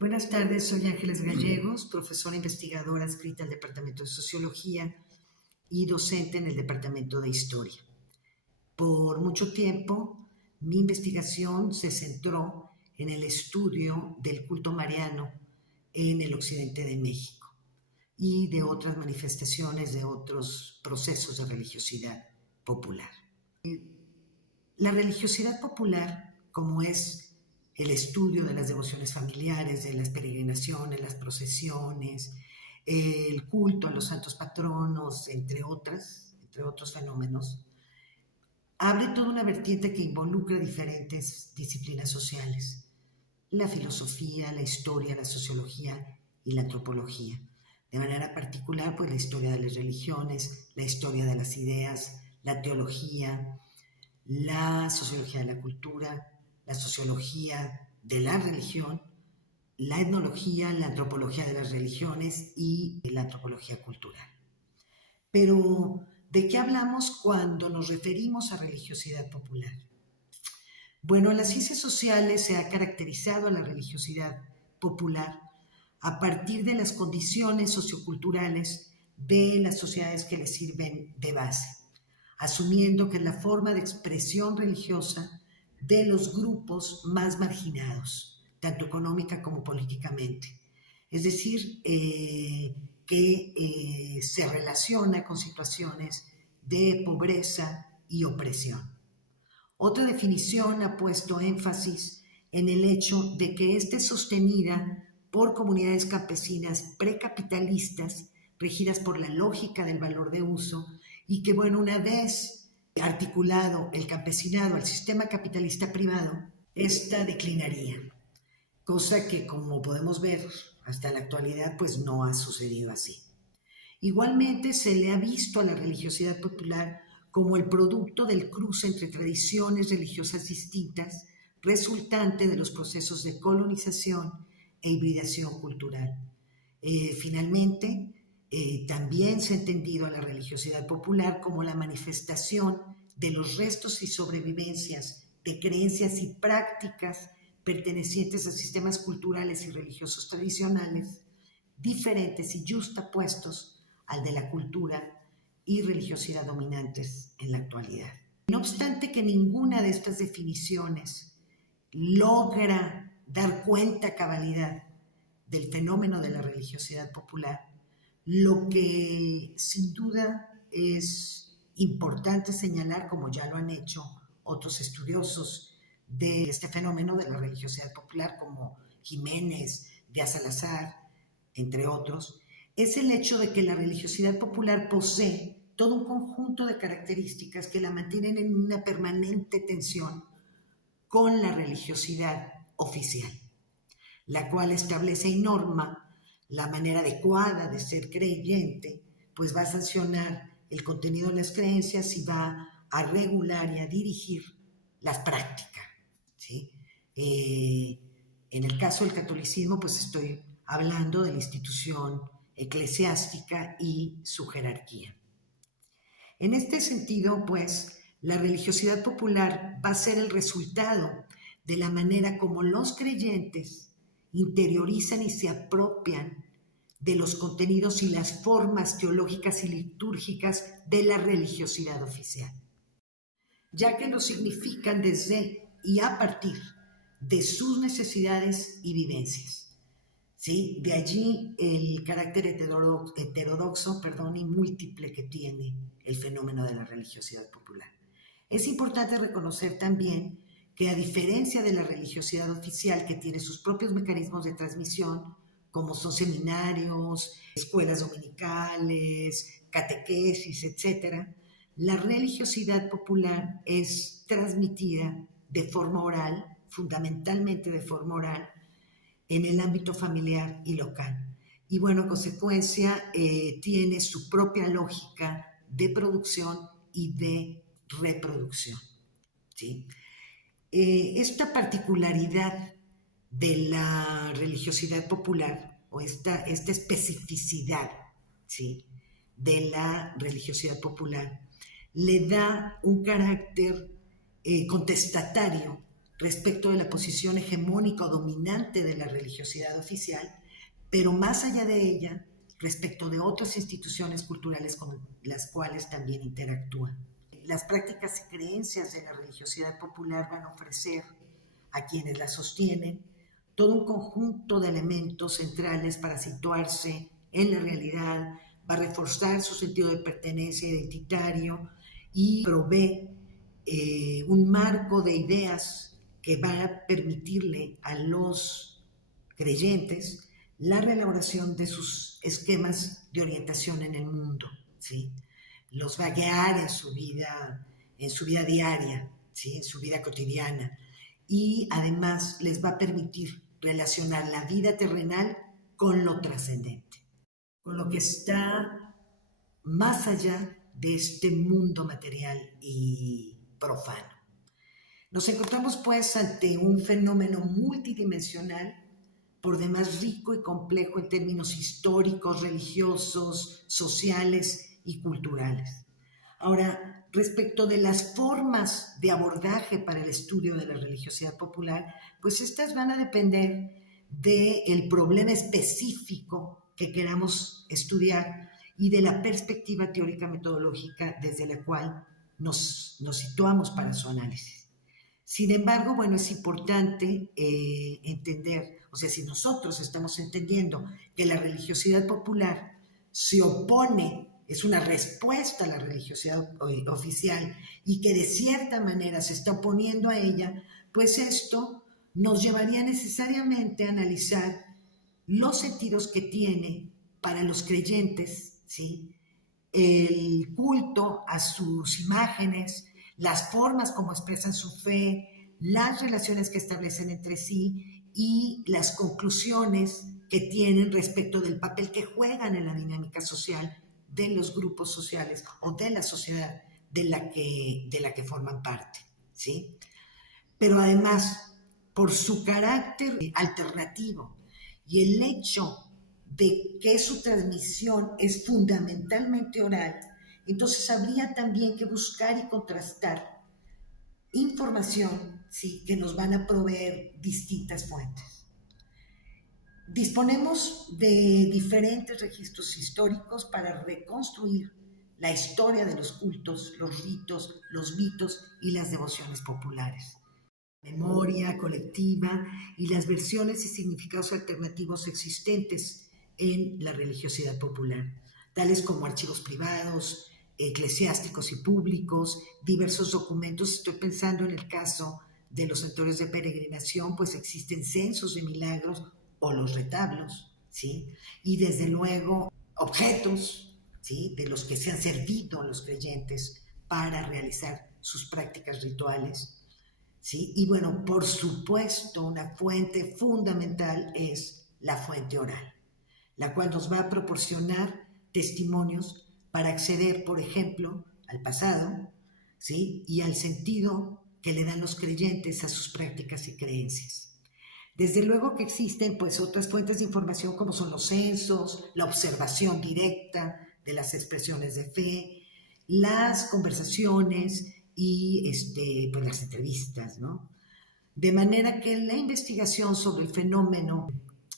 Buenas tardes, soy Ángeles Gallegos, profesora investigadora adscrita al Departamento de Sociología y docente en el Departamento de Historia. Por mucho tiempo, mi investigación se centró en el estudio del culto mariano en el occidente de México y de otras manifestaciones de otros procesos de religiosidad popular. La religiosidad popular, como es el estudio de las devociones familiares, de las peregrinaciones, las procesiones, el culto a los santos patronos, entre otros fenómenos, abre toda una vertiente que involucra diferentes disciplinas sociales: la filosofía, la historia, la sociología y la antropología. De manera particular, pues la historia de las religiones, la historia de las ideas, la teología, la sociología de la cultura, la sociología de la religión, la etnología, la antropología de las religiones y la antropología cultural. Pero, ¿de qué hablamos cuando nos referimos a religiosidad popular? Bueno, en las ciencias sociales se ha caracterizado a la religiosidad popular a partir de las condiciones socioculturales de las sociedades que les sirven de base, asumiendo que es la forma de expresión religiosa de los grupos más marginados, tanto económica como políticamente. Es decir, que se relaciona con situaciones de pobreza y opresión. Otra definición ha puesto énfasis en el hecho de que ésta es sostenida por comunidades campesinas precapitalistas regidas por la lógica del valor de uso y que, bueno, una vez articulado el campesinado al sistema capitalista privado, esta declinaría, cosa que, como podemos ver hasta la actualidad, pues no ha sucedido así. Igualmente se le ha visto a la religiosidad popular como el producto del cruce entre tradiciones religiosas distintas, resultante de los procesos de colonización e hibridación cultural. Finalmente, también se ha entendido a la religiosidad popular como la manifestación de los restos y sobrevivencias de creencias y prácticas pertenecientes a sistemas culturales y religiosos tradicionales, diferentes y justapuestos al de la cultura y religiosidad dominantes en la actualidad. No obstante que ninguna de estas definiciones logra dar cuenta a cabalidad del fenómeno de la religiosidad popular, lo que sin duda es importante señalar, como ya lo han hecho otros estudiosos de este fenómeno de la religiosidad popular, como Jiménez, Díaz Salazar, entre otros, es el hecho de que la religiosidad popular posee todo un conjunto de características que la mantienen en una permanente tensión con la religiosidad oficial, la cual establece y norma la manera adecuada de ser creyente, pues va a sancionar el contenido de las creencias y va a regular y a dirigir las prácticas, ¿sí? En el caso del catolicismo, pues estoy hablando de la institución eclesiástica y su jerarquía. En este sentido, pues, la religiosidad popular va a ser el resultado de la manera como los creyentes interiorizan y se apropian de los contenidos y las formas teológicas y litúrgicas de la religiosidad oficial, ya que lo significan desde y a partir de sus necesidades y vivencias. ¿Sí? De allí el carácter heterodoxo y múltiple que tiene el fenómeno de la religiosidad popular. Es importante reconocer también que, a diferencia de la religiosidad oficial, que tiene sus propios mecanismos de transmisión, como son seminarios, escuelas dominicales, catequesis, etc., la religiosidad popular es transmitida de forma oral, fundamentalmente de forma oral, en el ámbito familiar y local. Y bueno, en consecuencia, tiene su propia lógica de producción y de reproducción, ¿sí? Esta particularidad de la religiosidad popular, o esta especificidad, ¿sí?, de la religiosidad popular, le da un carácter contestatario respecto de la posición hegemónica o dominante de la religiosidad oficial, pero más allá de ella, respecto de otras instituciones culturales con las cuales también interactúa. Las prácticas y creencias de la religiosidad popular van a ofrecer a quienes la sostienen todo un conjunto de elementos centrales para situarse en la realidad, va a reforzar su sentido de pertenencia identitario y provee un marco de ideas que va a permitirle a los creyentes la reelaboración de sus esquemas de orientación en el mundo, ¿sí? Los va a guiar en su vida diaria, ¿sí? En su vida cotidiana, y además les va a permitir relacionar la vida terrenal con lo trascendente, con lo que está más allá de este mundo material y profano. Nos encontramos pues ante un fenómeno multidimensional, por demás rico y complejo en términos históricos, religiosos, sociales y culturales. Ahora, respecto de las formas de abordaje para el estudio de la religiosidad popular, pues estas van a depender del problema específico que queramos estudiar y de la perspectiva teórica metodológica desde la cual nos situamos para su análisis. Sin embargo, bueno, es importante entender, o sea, si nosotros estamos entendiendo que la religiosidad popular se opone, es una respuesta a la religiosidad oficial y que de cierta manera se está oponiendo a ella, pues esto nos llevaría necesariamente a analizar los sentidos que tiene para los creyentes, ¿sí? El culto a sus imágenes, las formas como expresan su fe, las relaciones que establecen entre sí y las conclusiones que tienen respecto del papel que juegan en la dinámica social de los grupos sociales o de la sociedad de la que forman parte, ¿sí? Pero además, por su carácter alternativo y el hecho de que su transmisión es fundamentalmente oral, entonces habría también que buscar y contrastar información, ¿sí?, que nos van a proveer distintas fuentes. Disponemos de diferentes registros históricos para reconstruir la historia de los cultos, los ritos, los mitos y las devociones populares. Memoria colectiva y las versiones y significados alternativos existentes en la religiosidad popular, tales como archivos privados, eclesiásticos y públicos, diversos documentos. Estoy pensando en el caso de los santuarios de peregrinación, pues existen censos de milagros o los retablos, ¿sí? Y desde luego objetos, ¿sí?, de los que se han servido los creyentes para realizar sus prácticas rituales, ¿sí? Y bueno, por supuesto, una fuente fundamental es la fuente oral, la cual nos va a proporcionar testimonios para acceder, por ejemplo, al pasado, ¿sí?, y al sentido que le dan los creyentes a sus prácticas y creencias. Desde luego que existen pues otras fuentes de información como son los censos, la observación directa de las expresiones de fe, las conversaciones y pues las entrevistas, ¿no? De manera que la investigación sobre el fenómeno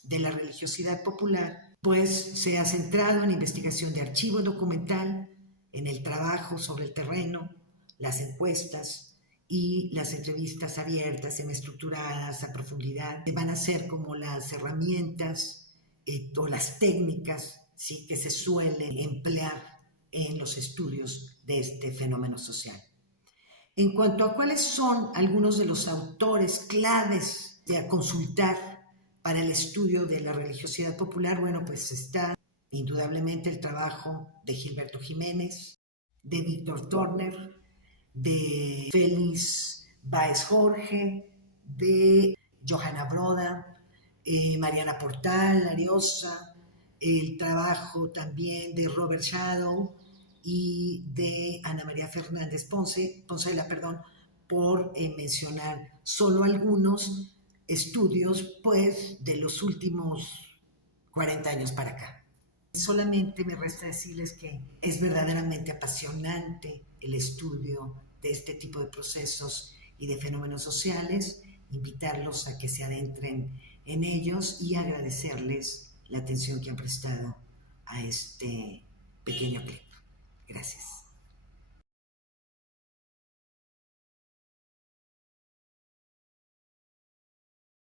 de la religiosidad popular pues se ha centrado en investigación de archivo documental, en el trabajo sobre el terreno, las encuestas y las entrevistas abiertas, semiestructuradas, a profundidad, que van a ser como las herramientas o las técnicas, ¿sí?, que se suelen emplear en los estudios de este fenómeno social. En cuanto a cuáles son algunos de los autores claves a consultar para el estudio de la religiosidad popular, bueno, pues está indudablemente el trabajo de Gilberto Jiménez, de Víctor Turner, de Félix Báez Jorge, de Johanna Broda, Mariana Portal, Ariosa, el trabajo también de Robert Shadow y de Ana María Fernández Poncela, por mencionar solo algunos estudios pues de los últimos 40 años para acá. Solamente me resta decirles que es verdaderamente apasionante el estudio de este tipo de procesos y de fenómenos sociales invitarlos a que se adentren en ellos y agradecerles la atención que han prestado a este pequeño clip.